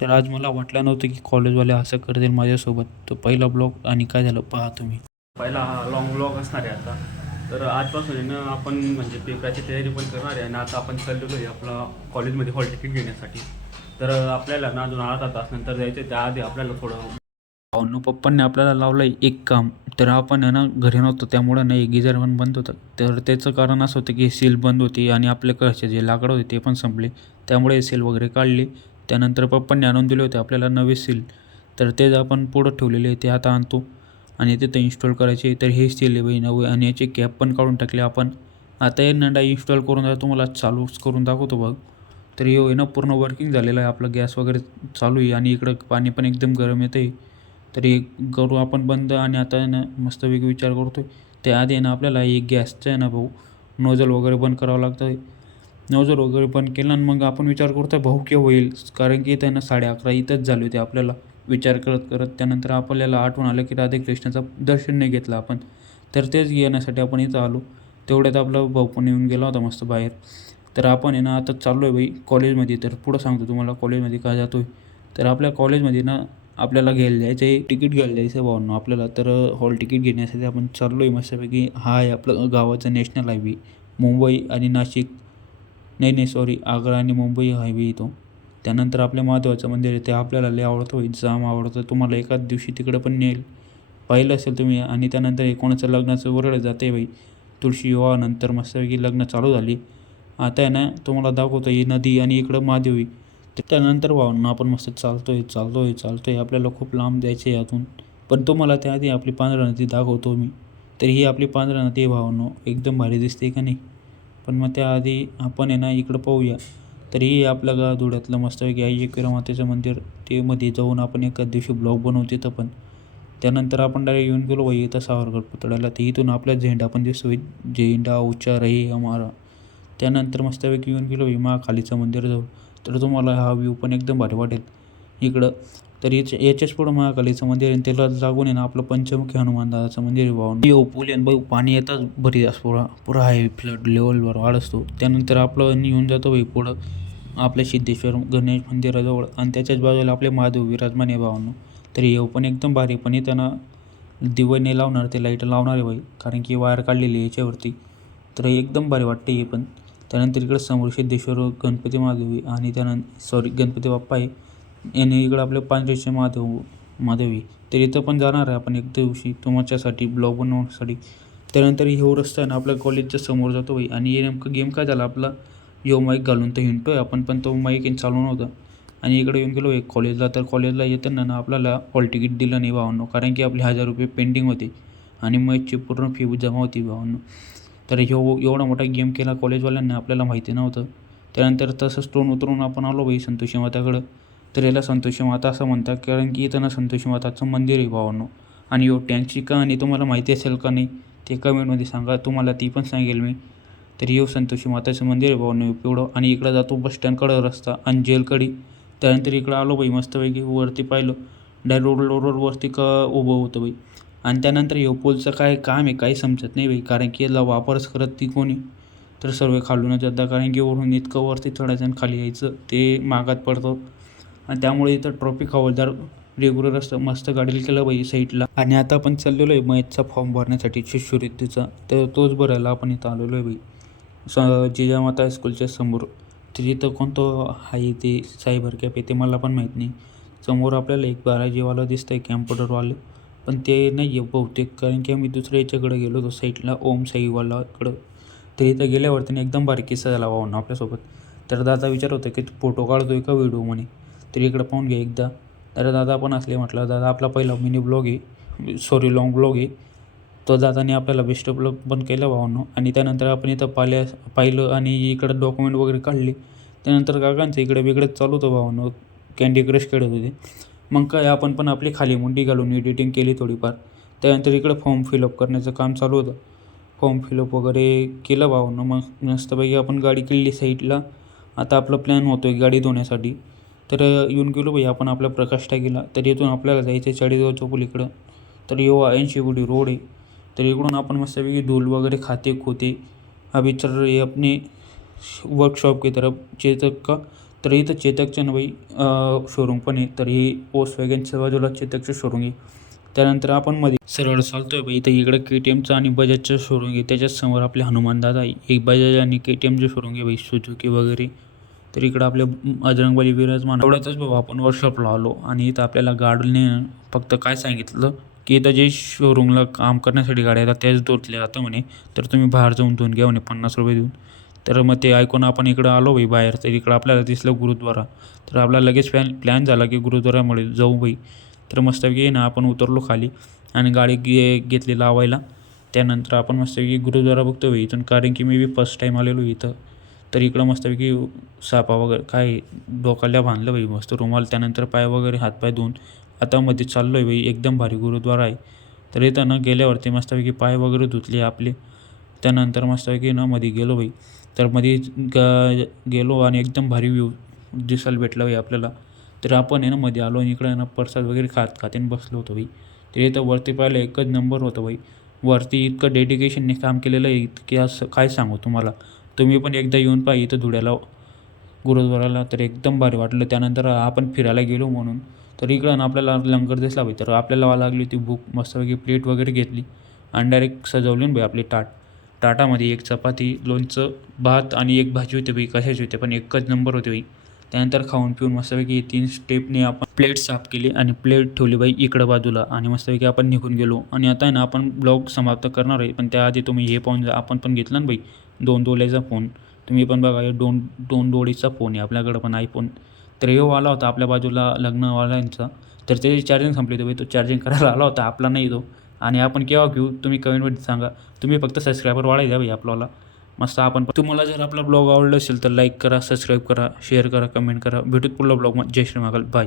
तर आज मला वाटलं नव्हतं की कॉलेजवाले असं करतील माझ्यासोबत. तो पहिला ब्लॉग आणि काय झालं पहा तुम्ही. पहिला हा लाँग ब्लॉग असणार आहे आता. तर आजपासून आहे ना आपण म्हणजे पेपराची तयारी पण करणार आहे आणि आता आपण चाललेलो आहे आपला कॉलेजमध्ये हॉल तिकीट घेण्यासाठी. तर आपल्याला ना अजून अर्धा तास नंतर जायचं आहे. त्याआधी आपल्याला थोडं भाऊनो पप्पांनी आपल्याला लावलं आहे एक काम. तर आपण आहे ना घरी नव्हतो, त्यामुळं नाही गिझर पण बंद होतं. तर त्याचं कारण असं होतं की सील बंद होती आणि आपल्याकडचे जे लाकडं होते ते पण संपले. त्यामुळे सील वगैरे काढली. त्यानंतर पप्पांनी आणून दिले होते आपल्याला नवे सील. तर तेच आपण पुढं ठेवलेले आहे, ते आता आणतो आणि तिथं इन्स्टॉल करायचे. तर हे सील आहे बाई नवे आणि याची कॅप पण काढून टाकली आपण. आता हे नंडा इन्स्टॉल करून जर तुम्हाला चालूच करून दाखवतो बघ. तर हे आहे ना पूर्ण वर्किंग झालेलं आहे. आपलं गॅस वगैरे चालू आहे आणि इकडं पाणी पण एकदम गरम येतं आहे. तर हे करू आपण बंद आणि आता आहे ना मस्तपैकी विचार करतो आहे. त्याआधी आहे ना आपल्याला एक गॅसचं आहे ना भाऊ नोझल वगैरे बंद करावं लागतं आहे. नोझल वगैरे बंद केलं आणि मग आपण विचार करतो आहे भाऊ केव्हा होईल, कारण की इथं ना 11:30 इथंच झाले होते आपल्याला विचार करत करत. त्यानंतर आपल्याला आठवण आलं की राधाकृष्णाचं दर्शन नाही घेतलं आपण. तर तेच घेण्यासाठी आपण इथं आलो. तेवढ्यात आपला भाऊ पण येऊन गेला होता मस्त बाहेर. तर आपण आहे ना आता चाललो आहे बाई कॉलेजमध्ये. तर पुढं सांगतो तुम्हाला कॉलेजमध्ये का जातो आहे. तर आपल्या कॉलेजमध्ये ना आपल्याला घ्यायला जायचं आहे, तिकीट घ्यायला जायचं आहे भावांनो आपल्याला. तर हॉल तिकीट घेण्यासाठी आपण चाललो आहे मस्तपैकी. हा आहे आपलं गावाचा नॅशनल हायवे, मुंबई आणि नाशिक, नाही सॉरी, आग्रा आणि मुंबई हायवे येतो. त्यानंतर आपल्या महत्त्वाचं मंदिर आहे, ते आपल्याला लय आवडतं, जाम आवडतं. तुम्हाला एकाच दिवशी तिकडं पण नेईल, पाहिलं असेल तुम्ही. आणि त्यानंतर हे कोणाचं लग्नाचं वरळ जातं आहे बाई, तुळशी विवाहानंतर मस्तपैकी लग्न चालू झाली. आता आहे ना तुम्हाला दाखवतो ही नदी आणि इकडं महादेवी. त्यानंतर भावांनो आपण मस्त चालतो आहे. आपल्याला खूप लांब जायचं आहे यातून. पण तुम्हाला त्याआधी आपली पांढरा नदी दाखवतो मी. तर ही आपली पांढरा नदी आहे भावांनो, एकदम भारी दिसते का नाही. पण मग त्याआधी आपण आहे ना इकडं पाहूया. तर ही आपल्या गावधुळ्यातलं मस्तपैकी आई एकविरा मातेचं मंदिर. ते मध्ये जाऊन आपण एखाद दिवशी ब्लॉग बनवू तिथं पण. त्यानंतर आपण डायरेक्ट येऊन गेलो बाई इथं सावरकर पुतळ्याला. तर इथून आपला झेंडा पण दिसतो, झेंडा ऊंचा रहे हमारा. त्यानंतर मस्तपैकी येऊन गेलो महाकालीचं मंदिर जाऊ. तर तुम्हाला हा व्ह्यू पण एकदम भारी वाटेल इकडं. तर याच्याच पुढं महाकालीचं मंदिर आहे, त्याला लागून आहे ना आपलं पंचमुखी हनुमान दादाचं मंदिर आहे भाऊ. येऊ पूल आणि भाऊ पाणी येतात भरी पुरा पुरा हाय फ्लड लेवलवर वाढ असतो. त्यानंतर आपलं निघून जातो भाई पुढं आपल्या सिद्धेश्वर गणेश मंदिराजवळ आणि त्याच्याच बाजूला आपले महादेव विराजमान आहे भावांनो. तर येऊ पण एकदम भारी. पण इथं ना दिवे नाही लावणार, ते लाईट लावणार आहे बाई, कारण की वायर काढलेली आहे याच्यावरती. तर एकदम भारी वाटते हे पण. त्यानंतर इकडं समोर सिद्धेश्वर गणपती महादेवी आणि सॉरी गणपती बाप्पा आहे. आणि इकडं आपले पांढरेचे महादेवी. तर इथं पण जाणार आहे आपण एक दिवशी तुमच्यासाठी ब्लॉग बनवण्यासाठी. त्यानंतर ह्यो रस्ता आहे ना आपल्या कॉलेजच्या समोर जातो बाई. आणि हे नेमकं गेम काय झाला आपला, ह्यो माईक घालून तर हिंडतो आहे आपण, पण तो माईक चालू नव्हता. आणि इकडे येऊन गेलो एक कॉलेजला. तर कॉलेजला येताना ना आपल्याला हॉल तिकीट दिलं नाही भावांनो, कारण की आपले 1000 रुपये पेंडिंग होते आणि मॅचची पूर्ण फी जमा होती भावांनो. तर एवढा मोठा गेम केला कॉलेजवाल्यांना, आपल्याला माहिती नव्हतं. त्यानंतर तसंच तोंड उतरून आपण आलो बाई संतोषी माताकडं. तर याला संतोषी माता असं म्हणतात कारण की इथं ना संतोषी माताचं मंदिर आहे भावांनो. आणि टँकची कहाणी तुम्हाला माहिती असेल का नाही ते कमेंटमध्ये सांगा, तुम्हाला ती पण सांगेल मी. तर संतोषी माताचं मंदिर आहे भावांनो एवढं. आणि इकडं जातो बस स्टँडकडं रस्ता आणि जेलकडे. त्यानंतर इकडं आलो बाई मस्तपैकी, वरती पाहिलं डायरेक्ट रोडवरती का उभं होतं बाई. आणि त्यानंतर पोलचं काय काम आहे काही समजत नाही बाई, कारण की याला वापरच करत ती कोणी. तर सर्व खालूनच जातात, कारण की वरून इतकं वरती चढायचं आणि खाली यायचं ते मागात पडतं. आणि त्यामुळे इथं ट्रॉफिक हवालदार रेग्युलर असतं, मस्त गाडीला केलं बाई साईडला. आणि आता आपण चाललेलो आहे मॅथचा फॉर्म भरण्यासाठी शिष्यवृत्तीचा. तर तोच भरायला आपण इथं आलेलो आहे बाई जिजामाता हायस्कूलच्या समोर. तर इथं कोणतं आहे ते सायबर कॅफे ते मला पण माहीत नाही. समोर आपल्याला एक बालाजीवाला दिसतं आहे कॅम्प्युटरवालं, पण ते नाही आहे बहुतेक, कारण की आम्ही दुसऱ्या याच्याकडे गेलो होतो साईडला ओम साईवालाकडं. तर इथं गेल्यावरती एकदम बारीक किस्सा झाला भावांनो आपल्यासोबत. तर दादा विचार होतं की फोटो काढतो आहे का व्हिडिओ म्हणे. तर इकडं पाहून घ्या एकदा. तर दादा पण असले म्हटलं दादा आपला पहिला मिनी ब्लॉग आहे, सॉरी लॉंग ब्लॉग आहे. तो दादाने आपल्याला बेस्ट ब्लॉग पण केला भावांनो. आणि त्यानंतर आपण इथं पाहिलं आणि इकडं डॉक्युमेंट वगैरे काढले. त्यानंतर काकांचं इकडे वेगळंच चालू होतं भावांनो, कँडी क्रश खेळत होते. मग काय आपण पण आपली खाली मुंडी घालून एडिटिंग केली थोडीफार. त्यानंतर इकडं फॉर्म फिलअप करण्याचं काम चालू होतं. फॉर्म फिलअप वगैरे केलं भावांनो. मग मस्तपैकी आपण गाडी केली साईडला. आता आपला प्लॅन होतो आहे गाडी धुण्यासाठी. तर येऊन गेलो भाई आपण आपल्या प्रकाश टाकीला. तर इथून आपल्याला जायचं आहे चाळीसगाव चौफुलीकडं. तर 80 फुटी रोड आहे. तर इकडून आपण मस्तपैकी धूल वगैरे खाते खोते अभी चल रही है अपनी वर्कशॉप की तरफ चेतक का. तर इथं चेतकच्या ना बाई शोरूम पण आहे. तर ही वॉक्सवॅगनच्या बाजूला चेतकचं शोरूम आहे. त्यानंतर आपण मध्ये सरळ चालतोय बाई, इथं इकडं KTMचं आणि बजाजचं शोरूम आहे. त्याच्याच समोर आपले हनुमान दादा आहे. एक बजाज आणि KTMचं शोरूम आहे बाई, सुझुकी वगैरे. तर इकडं आपल्या बजरंगबली विराजमान एवढ्यातच बाबा आपण वर्कशॉपला आलो आणि इथं आपल्याला गाडीने फक्त काय सांगितलं की इथं जे शोरूमला काम करण्यासाठी गाड्या येतात त्याच धुतल्या जातं म्हणे. तर तुम्ही बाहेर जाऊन धुवून घ्या म्हणे 50 रुपये देऊन. तर मग ते ऐकून आपण इकडं आलो बाई बाहेर. तर इकडं आपल्याला दिसलं गुरुद्वारा. तर आपला लगेच प्लॅन झाला की गुरुद्वारामुळे जाऊ बाई. तर मस्तपैकी ना आपण उतरलो खाली आणि गाडी घेतली लावायला. त्यानंतर आपण मस्तपैकी गुरुद्वारा बघतो बाई इथून, कारण की मी बी फर्स्ट टाईम आलेलो इथं. तर इकडं मस्तपैकी सापा वगैरे काय डोक्याला बांधलं बाई मस्त रुमाल. त्यानंतर पाय वगैरे हातपाय धुवून आता मध्ये चाललो आहे बाई. एकदम भारी गुरुद्वारा आहे. तर इथं ना गेल्यावरती मस्तपैकी पाय वगैरे धुतले आपले. त्यानंतर मस्तपैकी ना मध्ये गेलो बाई. तर मध्ये गेलो आणि एकदम भारी व्ह्यू दिसायला भेटला बाई आपल्याला. तर आपण आहे ना मध्ये आलो आणि इकडं ना प्रसाद वगैरे खातेने बसलो होतो बाई. तर इथं वरती पाहिलं एकच नंबर होतं बाई. वरती इतकं डेडिकेशनने काम केलेलं आहे की असं काय सांगू तुम्हाला. तुम्ही पण एकदा येऊन पहा इथं धुळ्याला गुरुद्वाराला. तर एकदम भारी वाटलं. त्यानंतर आपण फिरायला गेलो म्हणून तर इकडं ना आपल्याला लंगर दिसला बाई. तर आपल्याला लागली ती भूक. मस्तपैकी प्लेट वगैरे घेतली आणि डायरेक्ट सजवली बाई आपली ताटामध्ये एक चपाती, लोणचं, भात आणि एक भाजी होती बाई. कशाची होते पण एकच नंबर होते बाई. त्यानंतर खाऊन पिऊन मस्तपैकी 3 स्टेपने आपण प्लेट साफ केली आणि प्लेट ठेवली बाई इकडं बाजूला आणि मस्तपैकी आपण निघून गेलो. आणि आता आहे ना आपण ब्लॉग समाप्त करणार आहे. पण त्याआधी तुम्ही हे पाहून जा, आपण पण घेतला ना बाई 2 तोळ्याचा फोन. तुम्ही पण बघा, हे 2 तोळीचा फोन आहे आपल्याकडं पण iPhone. तर ह्यो आला होता आपल्या बाजूला लग्नवाल्यांचा. तर त्याची चार्जिंग संपली होती बाई. तो चार्जिंग करायला आला होता, आपला नाही तो. आणि आपण केव्हा घेऊ तुम्ही कमेंटमध्ये सांगा. तुम्ही फक्त सबस्क्रायबर वाढायला द्या बाई आपल्याला. मस्त आपण तुम्हाला जर आपला ब्लॉग आवडला असेल तर लाईक करा, सबस्क्राईब करा, शेअर करा, कमेंट करा. भेटूत पुढल्या ब्लॉगमध्ये. जय श्री महाकाल. बाय.